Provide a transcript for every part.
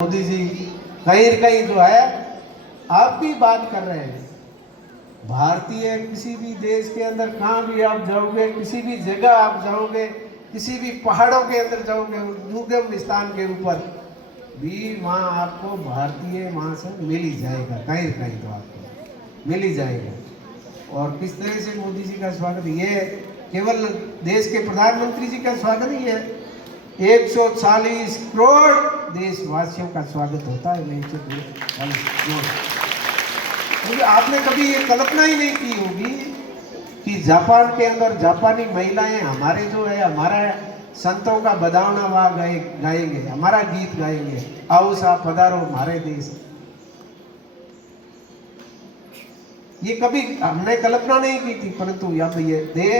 मोदी जी कहीं कहीं जो है आप भी बात कर रहे हैं। भारतीय किसी भी देश के अंदर कहाँ भी आप जाओगे, किसी भी जगह आप जाओगे, किसी भी पहाड़ों के अंदर जाओगे, दुर्गम स्थान के ऊपर भी वहाँ आपको भारतीय वहाँ से मिल ही जाएगा, कहीं कहीं तो आपको मिल ही जाएगा। और किस तरह से मोदी जी का स्वागत, ये केवल देश के प्रधानमंत्री जी का स्वागत नहीं है, 140 करोड़ देशवासियों का स्वागत होता है। नहीं क्योंकि आपने कभी ये कल्पना ही नहीं की होगी कि जापान के अंदर जापानी महिलाएं हमारे जो है हमारा संतों का बदावना वहाँ गाएंगे, हमारा गीत गाएंगे, आओ सा पधारो हमारे देश। ये कभी हमने कल्पना नहीं की थी, परंतु अब ये दे,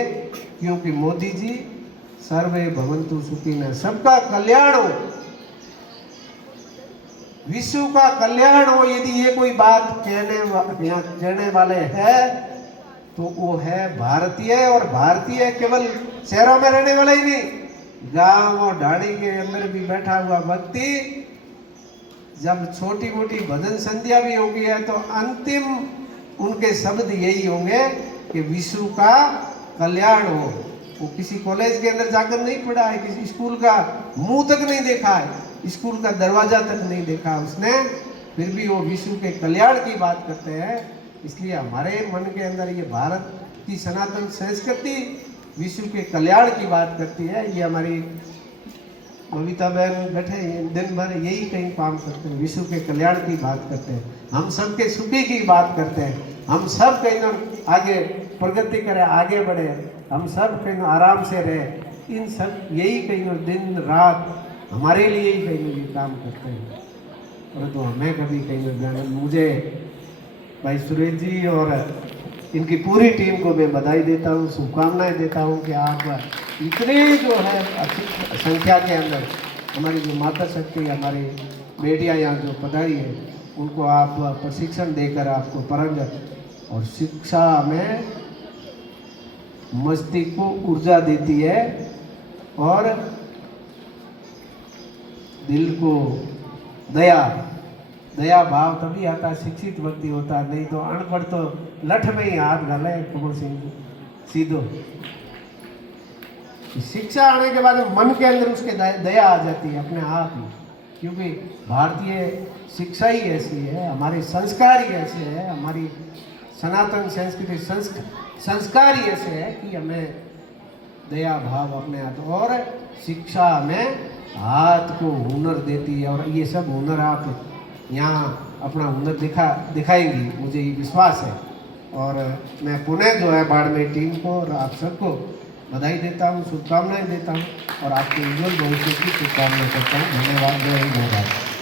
क्योंकि मोदी जी सर्वे भवन्तु सुखिनः, सबका कल्याण हो, विश्व का कल्याण हो। यदि ये कोई बात कहने वाले हैं तो वो है भारतीय। और भारतीय केवल शहरों में रहने वाला ही नहीं, गांव और ढाड़ी के अंदर भी बैठा हुआ व्यक्ति, जब छोटी मोटी भजन संध्या भी होगी है तो अंतिम उनके शब्द यही होंगे कि विश्व का कल्याण हो। वो किसी कॉलेज के अंदर जाकर नहीं पढ़ा है, किसी स्कूल का मुंह तक नहीं देखा है, स्कूल का दरवाजा तक नहीं देखा उसने, फिर भी वो विश्व के कल्याण की बात करते हैं। इसलिए हमारे मन के अंदर ये भारत की सनातन संस्कृति विश्व के कल्याण की बात करती है। ये हमारी कविता बहन बैठे दिन भर यही कहीं काम करते हैं, विश्व के कल्याण की बात करते हैं, हम सबके सुखी की बात करते हैं, हम सब कहीं आगे प्रगति करें, आगे बढ़े, हम सब कहीं आराम से रहे। इन सब यही कहीं दिन रात हमारे लिए ही कहीं भी काम करते हैं। परंतु हमें कभी कहीं मुझे भाई सुरेश जी और इनकी पूरी टीम को मैं बधाई देता हूँ, शुभकामनाएं देता हूँ कि आप इतने जो है अच्छी संख्या के अंदर हमारी जो माता शक्ति, हमारी बेटियाँ यहाँ जो पधारी है, उनको आप प्रशिक्षण देकर आपको परंग और शिक्षा में मस्तिष्क को ऊर्जा देती है और दिल को दया भाव तभी आता, शिक्षित व्यक्ति होता, नहीं तो अनपढ़ तो लठ में ही हाथ डाले कुंवर सिंह सीधो। शिक्षा आने के बाद मन के अंदर उसके दया आ जाती है अपने आप ही, क्योंकि भारतीय शिक्षा ही ऐसी है, हमारे संस्कार ही ऐसे है, हमारी सनातन संस्कृति संस्कार ही ऐसे है कि हमें दया भाव अपने हाथ, और शिक्षा हमें हाथ को हुनर देती है। और ये सब हुनर आप यहाँ अपना हुनर दिखाएंगी, मुझे ये विश्वास है। और मैं पुनः जो है बाड़मेर टीम को और आप सबको बधाई देता हूँ, शुभकामनाएं देता हूँ और आपके उज्जवल भविष्य की शुभकामनाएं करता हूँ। धन्यवाद। जय हिंद।